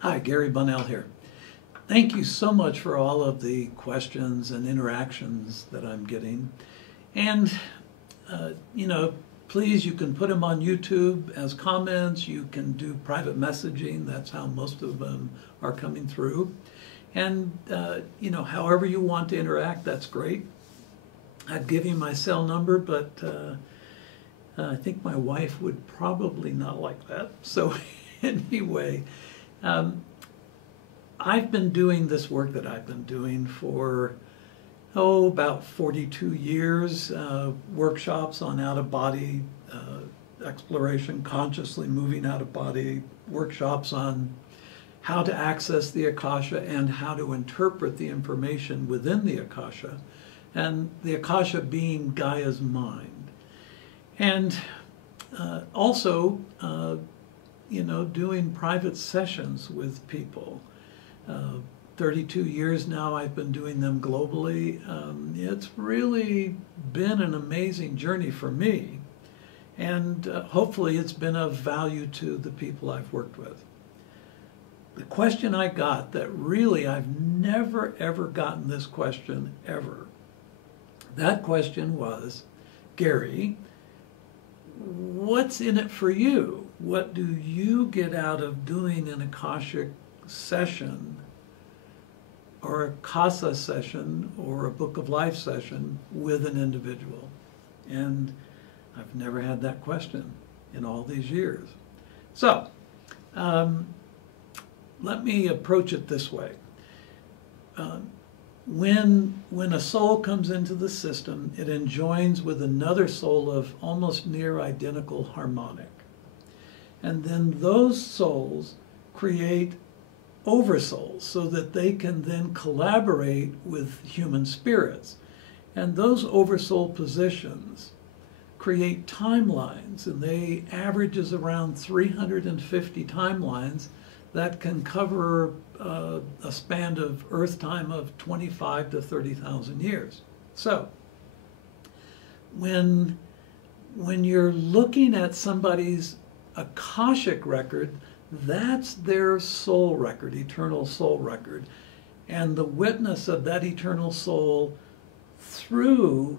Hi, Gary Bonnell here. Thank you so much for all of the questions and interactions that I'm getting. And, please, you can put them on YouTube as comments. You can do private messaging. That's how most of them are coming through. And, however you want to interact, that's great. I'd give you my cell number, but I think my wife would probably not like that. So anyway, I've been doing this work that I've been doing for, about 42 years, workshops on out-of-body exploration, consciously moving out-of-body, workshops on how to access the Akasha and how to interpret the information within the Akasha, and the Akasha being Gaia's mind. And also, doing private sessions with people. 32 years now I've been doing them globally. It's really been an amazing journey for me, and hopefully it's been of value to the people I've worked with. The question I got that really, I've never ever gotten this question ever. That question was, Gary, what's in it for you? What do you get out of doing an Akashic session or a Casa session or a Book of Life session with an individual? And I've never had that question in all these years. So let me approach it this way. When a soul comes into the system, it enjoins with another soul of almost near identical harmonic. And then those souls create oversouls so that they can then collaborate with human spirits. And those oversoul positions create timelines, and they averages around 350 timelines that can cover a span of Earth time of 25 to 30,000 years. So when you're looking at somebody's Akashic record, that's their soul record, eternal soul record. And the witness of that eternal soul through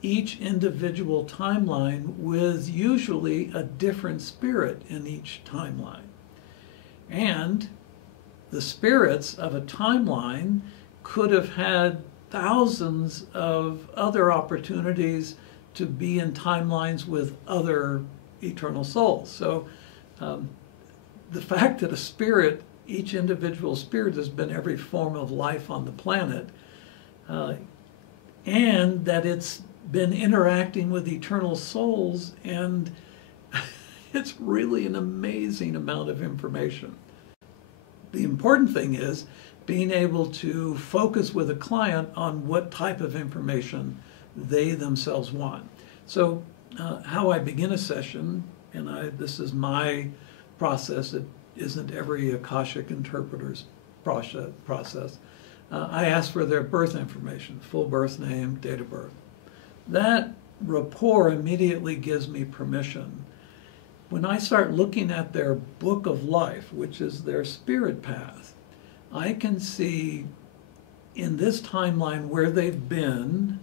each individual timeline with usually a different spirit in each timeline. And the spirits of a timeline could have had thousands of other opportunities to be in timelines with other eternal souls. So the fact that a spirit, each individual spirit, has been every form of life on the planet, and that it's been interacting with eternal souls, and it's really an amazing amount of information. The important thing is being able to focus with a client on what type of information they themselves want. So how I begin a session, and this is my process, it isn't every Akashic interpreter's process. I ask for their birth information, full birth name, date of birth. That rapport immediately gives me permission. When I start looking at their book of life, which is their spirit path, I can see in this timeline where they've been,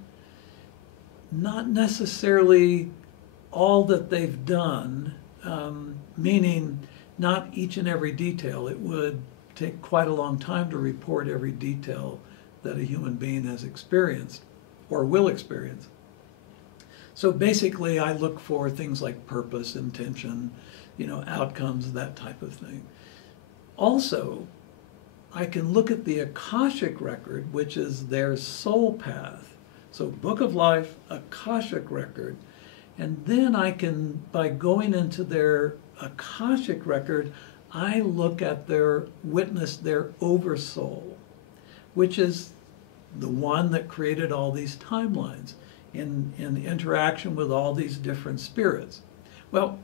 not necessarily all that they've done, meaning not each and every detail. It would take quite a long time to report every detail that a human being has experienced or will experience. So basically, I look for things like purpose, intention, outcomes, that type of thing. Also, I can look at the Akashic record, which is their soul path. So Book of Life, Akashic record, and then I can, by going into their Akashic record, I look at witness their oversoul, which is the one that created all these timelines in interaction with all these different spirits. Well,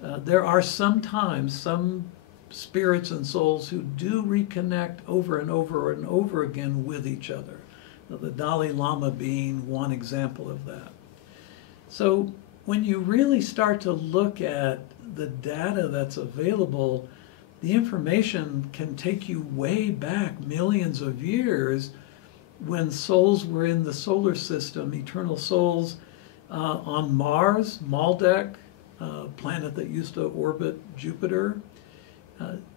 there are sometimes some spirits and souls who do reconnect over and over and over again with each other. The Dalai Lama being one example of that. So when you really start to look at the data that's available, the information can take you way back millions of years when souls were in the solar system, eternal souls on Mars, Maldek, planet that used to orbit Jupiter.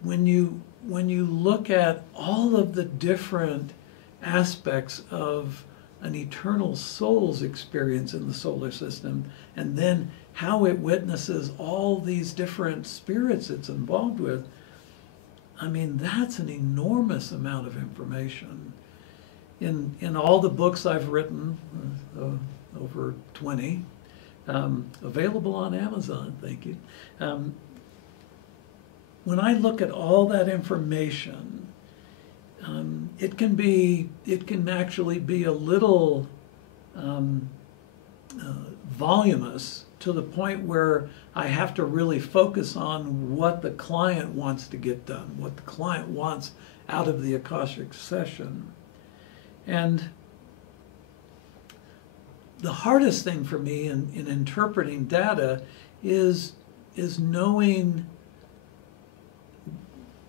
When you look at all of the different aspects of an eternal soul's experience in the solar system, and then how it witnesses all these different spirits it's involved with, I mean, that's an enormous amount of information. In all the books I've written, over 20, available on Amazon, thank you. When I look at all that information, it can actually be a little voluminous, to the point where I have to really focus on what the client wants to get done, what the client wants out of the Akashic session. And the hardest thing for me in interpreting data is knowing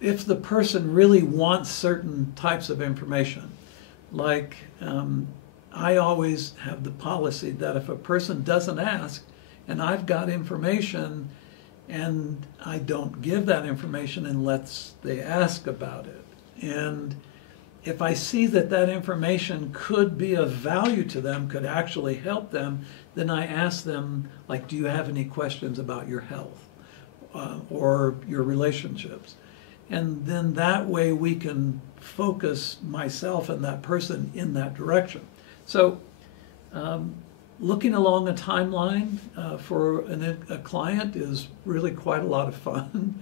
if the person really wants certain types of information. Like, I always have the policy that if a person doesn't ask, and I've got information, and I don't give that information unless they ask about it. And if I see that that information could be of value to them, could actually help them, then I ask them, like, do you have any questions about your health or your relationships? And then that way we can focus myself and that person in that direction. So looking along a timeline for a client is really quite a lot of fun.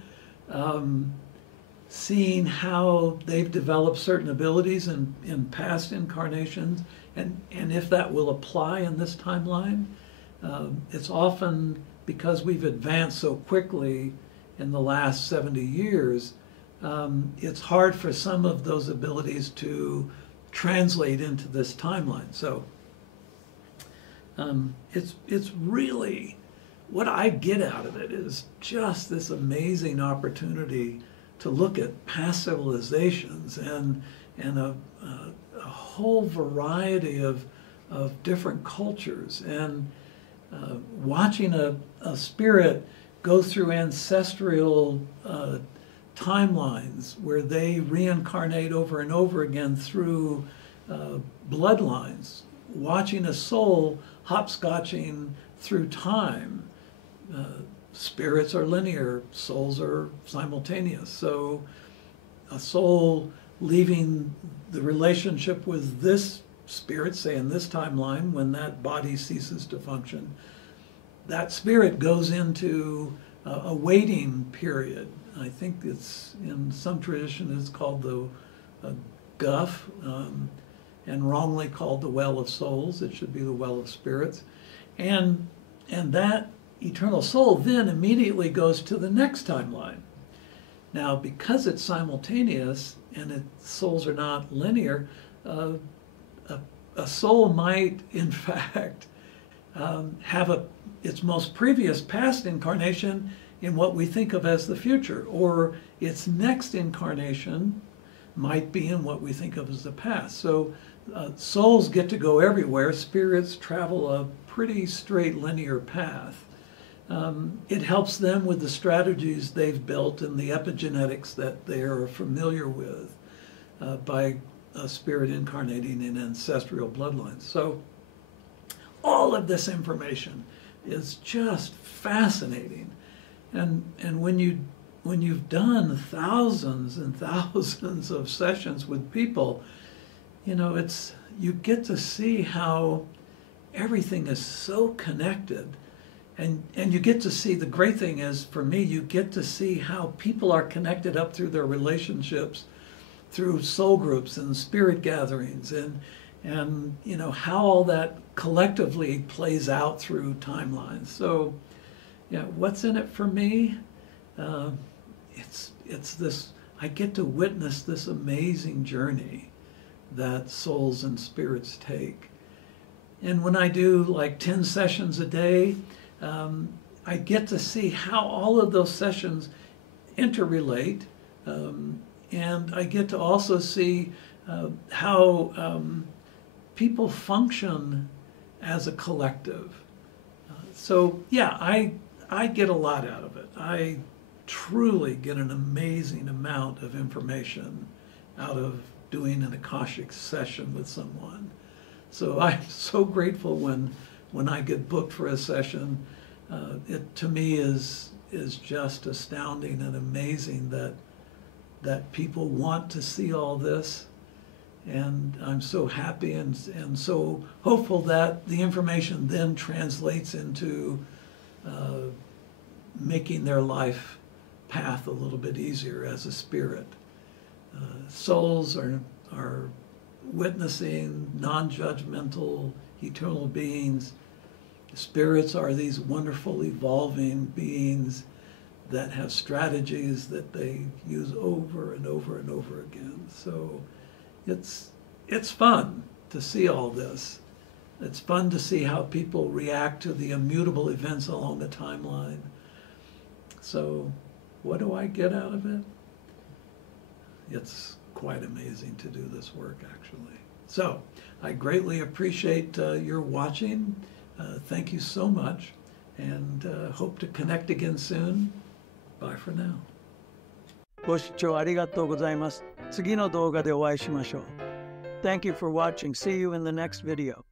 Seeing how they've developed certain abilities in past incarnations, and if that will apply in this timeline. It's often because we've advanced so quickly in the last 70 years, it's hard for some of those abilities to translate into this timeline. So it's really, what I get out of it is just this amazing opportunity to look at past civilizations and a whole variety of different cultures, and watching a spirit go through ancestral timelines where they reincarnate over and over again through bloodlines, watching a soul hopscotching through time. Spirits are linear, souls are simultaneous. So a soul leaving the relationship with this spirit, say in this timeline, when that body ceases to function, that spirit goes into a waiting period. I think it's, in some tradition, it's called the guff, and wrongly called the well of souls. It should be the well of spirits. And that eternal soul then immediately goes to the next timeline. Now, because it's simultaneous and souls are not linear, a soul might, in fact, have its most previous past incarnation in what we think of as the future, or its next incarnation might be in what we think of as the past. So souls get to go everywhere. Spirits travel a pretty straight linear path. It helps them with the strategies they've built and the epigenetics that they are familiar with by a spirit incarnating in ancestral bloodlines. So all of this information is just fascinating. And when you've done thousands and thousands of sessions with people, you know, you get to see how everything is so connected. And you get to see, the great thing is, for me, you get to see how people are connected up through their relationships, through soul groups and spirit gatherings, and you know, how all that collectively plays out through timelines. So, yeah, what's in it for me? It's this, I get to witness this amazing journey that souls and spirits take. And when I do like 10 sessions a day, I get to see how all of those sessions interrelate, And I get to also see how people function as a collective. So yeah, I get a lot out of it. I truly get an amazing amount of information out of doing an Akashic session with someone. So I'm so grateful when I get booked for a session. It to me is just astounding and amazing that people want to see all this. And I'm so happy and so hopeful that the information then translates into making their life path a little bit easier as a spirit. Souls are witnessing non-judgmental, eternal beings. Spirits are these wonderful evolving beings that have strategies that they use over and over and over again. So it's fun to see all this. It's fun to see how people react to the immutable events along the timeline. So what do I get out of it? It's quite amazing to do this work, actually. So I greatly appreciate your watching. Thank you so much, and hope to connect again soon. Bye for now. ご視聴ありがとうございます。次の動画でお会いしましょう。Thank you for watching. See you in the next video.